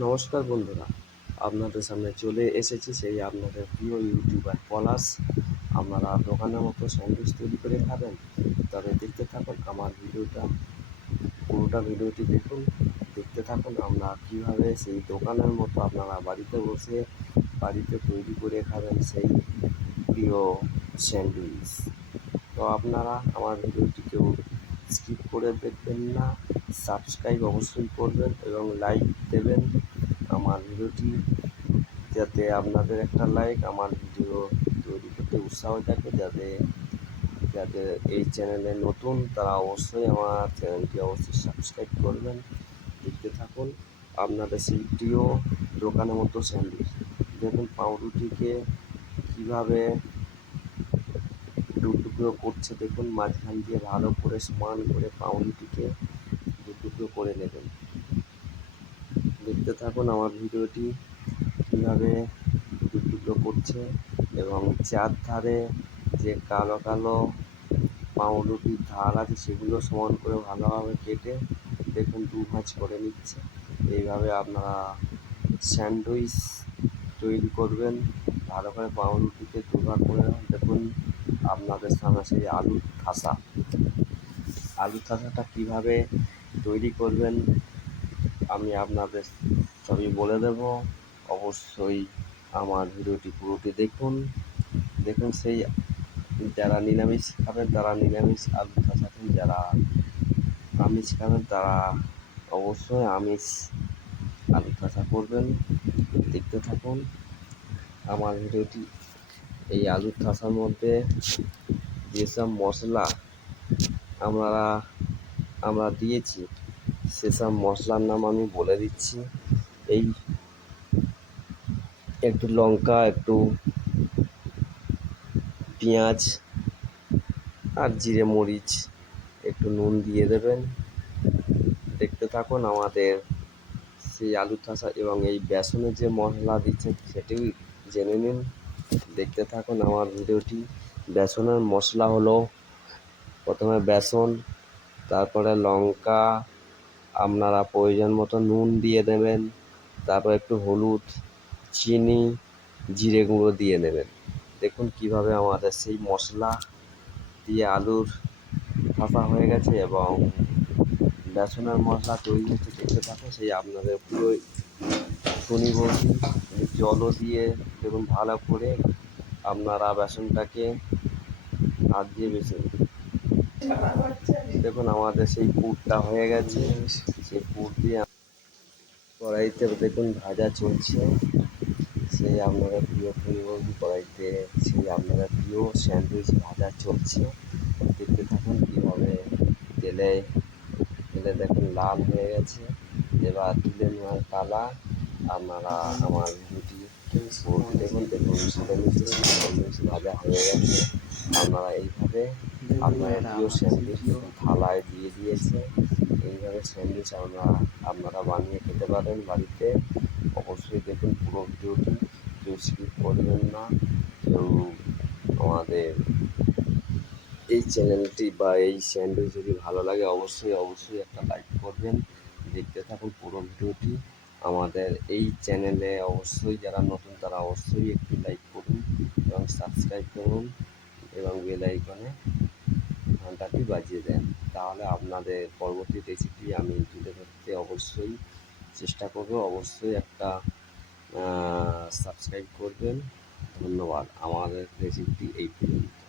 নমস্কার বন্ধুরা, আপনাদের সামনে চলে এসেছি সেই আপনাদের প্রিয় ইউটিউবার পলাশ। আপনারা দোকানের মতো স্যান্ডউইচ তৈরি করে খাবেন? তবে দেখতে থাকুন আমার ভিডিওটা, পুরোটা ভিডিওটি দেখুন। দেখতে থাকুন আমরা কীভাবে সেই দোকানের মতো আপনারা বাড়িতে বসে বাড়িতে তৈরি করে খাবেন সেই প্রিয় স্যান্ডউইচ। তো আপনারা আমার ভিডিওটি কেউ স্কিপ করে দেখবেন না, সাবস্ক্রাইব অবশ্যই করবেন এবং লাইক দেবেন আমার ভিডিওটি, যাতে আপনাদের একটা লাইক আমার ভিডিও তৈরি করতে উৎসাহ থাকে। যাতে যাতে এই চ্যানেলে নতুন তারা অবশ্যই আমার চ্যানেলটি অবশ্যই সাবস্ক্রাইব করবেন। দেখতে থাকুন আপনাদের সেই প্রিয় দোকানের মতো স্যান্ডউইচ। দেখুন পাউরুটিকে কীভাবে দু টুকরো করছে, দেখুন মাঝখান দিয়ে ভালো করে সমান করে পাউরুটিকে দু টুকরো করে নেবেন। দেখতে থাকুন আমার ভিডিওটি কীভাবে দু টুকরো করছে এবং চারধারে যে কালো কালো পাউরুটির ধার আছে সেগুলো সমান করে ভালোভাবে কেটে দেখুন দু ভাঁজ করে নিচ্ছে। এইভাবে আপনারা স্যান্ডউইচ তৈরি করবেন। ভালো করে পাউরুটিকে দুভাগ করে দেখুন আপনাদের সামনে সেই আলুর থাসাটা কীভাবে তৈরি করবেন আমি আপনাদের সবই বলে দেব। অবশ্যই আমার ভিডিওটি পুরোটি দেখুন। দেখুন সেই যারা নিরামিষ খাবেন তারা নিরামিষ আলু থাসা খান, যারা আমিষ খাবেন তারা অবশ্যই আমিষ আলু থাসা করবেন। দেখতে থাকুন আমার ভিডিওটি। এই আলুর থাসার মধ্যে যেসব মশলা আমরা দিয়েছি সেসব মশলার নাম আমি বলে দিচ্ছি। এই একটু লঙ্কা, একটু পেঁয়াজ আর জিরে মরিচ, একটু নুন দিয়ে দেবেন। দেখতে থাকুন আমাদের সেই আলু থাসা এবং এই বেসনের যে মশলা দিচ্ছেন সেটিও জেনে নিন। দেখতে থাকুন আমার ভিডিওটি। বেসনের মশলা হলো প্রথমে বেসন, তারপরে লঙ্কা, আপনারা প্রয়োজন মতো নুন দিয়ে দেবেন, তারপর একটু হলুদ, চিনি, জিরে গুঁড়ো দিয়ে নেবেন। দেখুন কিভাবে আমাদের সেই মশলা দিয়ে আলুর ভাপা হয়ে গেছে এবং বেসনের মশলা তৈরি হচ্ছে। দেখতে থাকুন সেই আপনাদের পুরো শনি বলছি জলও দিয়ে দেখুন ভালো করে আপনারা বেসনটাকে হাত দিয়ে বেছে দেখুন আমাদের সেই পুরটা হয়ে গেছে। সেই পুর দিয়ে কড়াইতে দেখুন ভাজা চলছে সেই আপনাদের প্রিয় পরিবর্তী কড়াইতে সেই আপনাদের প্রিয় স্যান্ডউইচ ভাজা চলছে। দেখতে থাকুন কীভাবে তেলে দেখুন লাল হয়ে গেছে। এবার তুলে নেওয়ার পালা। আপনারা আমার ভিডিওটি দেখুন স্যান্ডউইচ ভাজা হয়ে গেছে। আপনারা এইভাবে আপনার প্রিয় স্যান্ডউইচ থালায় দিয়ে দিয়েছে। এইভাবে স্যান্ডউইচ আপনারা বানিয়ে খেতে পারেন বাড়িতে। অবশ্যই দেখুন পুরো ভিডিওটি, কেউ স্কিপ করবেন না। কেউ আমাদের এই চ্যানেলটি বা এই স্যান্ডউইচ যদি ভালো লাগে অবশ্যই একটা লাইক করবেন। দেখতে থাকুন পুরো ভিডিওটি। আমাদের এই চ্যানেলে অবশ্যই যারা নতুন তারা অবশ্যই একটি লাইক করুন এবং সাবস্ক্রাইব করুন এবং বেল আইকনে ঘন্টাটি বাজিয়ে দেন। তাহলে আপনাদের পরবর্তী রেসিপি আমি তুলে ধরতে অবশ্যই চেষ্টা করব। অবশ্যই একটা সাবস্ক্রাইব করবেন। ধন্যবাদ। আমাদের রেসিপিটি এই পর্যন্ত।